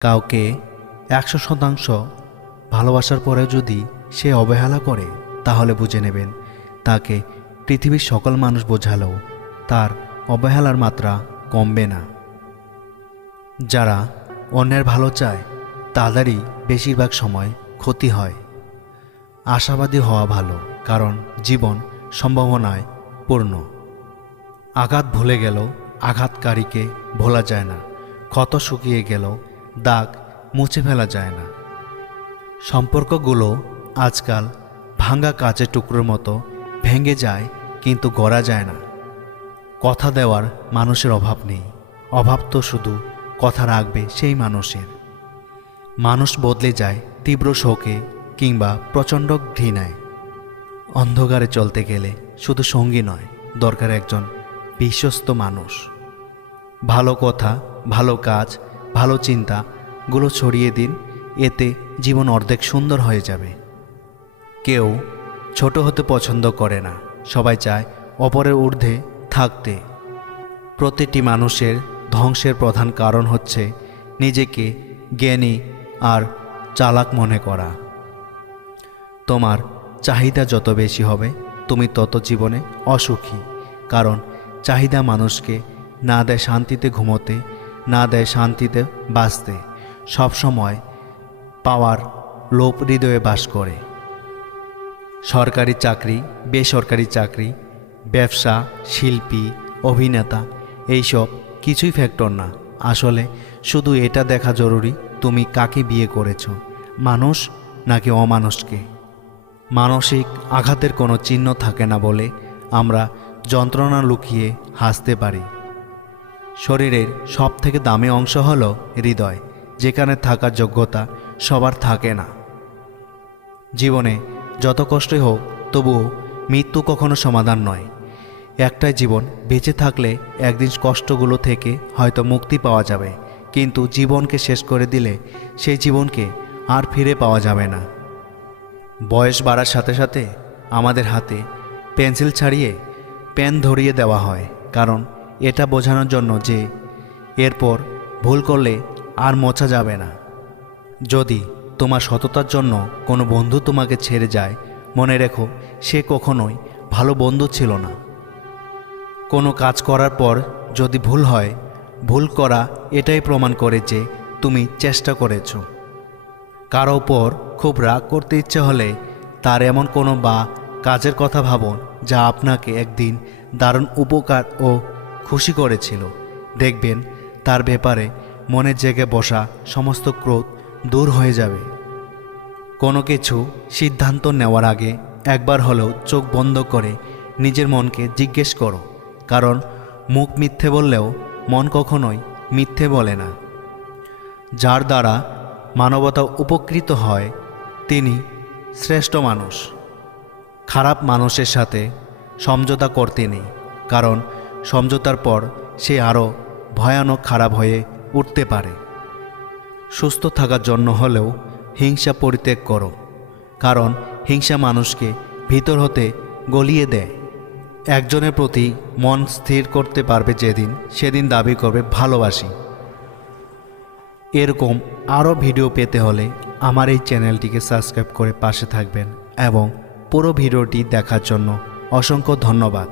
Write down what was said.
কাউকে একশো শতাংশ ভালোবাসার পরে যদি সে অবহেলা করে, তাহলে বুঝে নেবেন তাকে পৃথিবীর সকল মানুষ বোঝালেও তার অবহেলার মাত্রা কমবে না। যারা অন্যের ভালো চায়, তাদেরই বেশিরভাগ সময় ক্ষতি হয়। আশাবাদী হওয়া ভালো, কারণ জীবন সম্ভাবনায় পূর্ণ। আঘাত ভুলে গেল আঘাতকারীকে ভোলা যায় না, ক্ষত শুকিয়ে গেল দাগ মুছে ফেলা যায় না। সম্পর্কগুলো আজকাল ভাঙ্গা কাচের টুকরোর মতো ভেঙে যায় কিন্তু গড়া যায় না। কথা দেওয়ার মানুষের অভাব নেই। অভাব তো শুধু কথা রাখবে সেই মানুষের। মানুষ বদলে যায় তীব্র শোকে কিংবা প্রচণ্ড ঘৃণায়। অন্ধকারে চলতে গেলে শুধু সঙ্গী নয়, দরকার একজন বিশ্বস্ত মানুষ। ভালো কথা, ভালো কাজ, ভালো চিন্তাগুলো ছড়িয়ে দিন, এতে জীবন অর্ধেক সুন্দর হয়ে যাবে। কেউ ছোট হতে পছন্দ করে না, সবাই চায় অপরের ঊর্ধ্বে থাকতে। প্রতিটি মানুষের ধ্বংসের প্রধান কারণ হচ্ছে নিজেকে জ্ঞানী আর চালাক মনে করা। তোমার চাহিদা যত বেশি হবে, তুমি তত জীবনে অসুখী, কারণ চাহিদা মানুষকে না দেয় শান্তিতে ঘুমোতে, না দেয় শান্তিতে বাঁচতে। সবসময় পাওয়ার লোভ হৃদয়ে বাস করে। সরকারি চাকরি, বেসরকারি চাকরি, ব্যবসা, শিল্পী, অভিনেতা, এইসব কিছুই ফ্যাক্টর না। আসলে শুধু এটা দেখা জরুরি, তুমি কাকে বিয়ে করেছ? মানুষ নাকি অমানুষকে? মানসিক আঘাতের কোনো চিহ্ন থাকে না বলে আমরা যন্ত্রণা লুকিয়ে হাসতে পারি। শরীরের সব থেকে দামি অংশ হল হৃদয়। যেখানে থাকার যোগ্যতা সবার থাকে না। জীবনে যত কষ্টই হোক, তবুও মৃত্যু কখনো সমাধান নয়। একটাই জীবন বেঁচে থাকলে একদিন কষ্টগুলো থেকে হয়তো মুক্তি পাওয়া যাবে, কিন্তু জীবনকে শেষ করে দিলে সেই জীবনকে আর ফিরে পাওয়া যাবে না। বয়স বাড়ার সাথে সাথে আমাদের হাতে পেন্সিল ছাড়িয়ে পেন ধরিয়ে দেওয়া হয়, কারণ এটা বোঝানোর জন্য যে এরপর ভুল করলে আর মোছা যাবে না। যদি তোমার সততার জন্য কোনো বন্ধু তোমাকে ছেড়ে যায়, মনে রেখো সে কখনোই ভালো বন্ধু ছিল না। কোনো কাজ করার পর যদি ভুল হয়, ভুল করা এটাই প্রমাণ করে যে তুমি চেষ্টা করেছ। কারও ওপর খুব রাগ করতে ইচ্ছে হলে তার এমন কোনো বা কাজের কথা ভাবুন যা আপনাকে একদিন দারুণ উপকার ও খুশি করেছিল। দেখবেন তার ব্যাপারে মনে জেগে বসা সমস্ত ক্রোধ দূর হয়ে যাবে। কোনো কিছু সিদ্ধান্ত নেওয়ার আগে একবার হলেও চোখ বন্ধ করে নিজের মনকে জিজ্ঞেস করো, কারণ মুখ মিথ্যে বললেও মন কখনোই মিথ্যে বলে না। যার দ্বারা মানবতা উপকৃত হয়, তিনি শ্রেষ্ঠ মানুষ। খারাপ মানুষের সাথে সমঝোতা করতে নেই, কারণ সমঝোতার পর সে আরও ভয়ানক খারাপ হয়ে উঠতে পারে। সুস্থ থাকার জন্য হলেও হিংসা পরিত্যাগ করো, কারণ হিংসা মানুষকে ভিতর হতে গলিয়ে দেয়। একজনের প্রতি মন স্থির করতে পারবে যেদিন, সেদিন দাবি করবে, ভালোবাসি। এরকম আরও ভিডিও পেতে হলে আমার এই চ্যানেলটিকে সাবস্ক্রাইব করে পাশে থাকবেন এবং পুরো ভিডিওটি দেখার জন্য অসংখ্য ধন্যবাদ।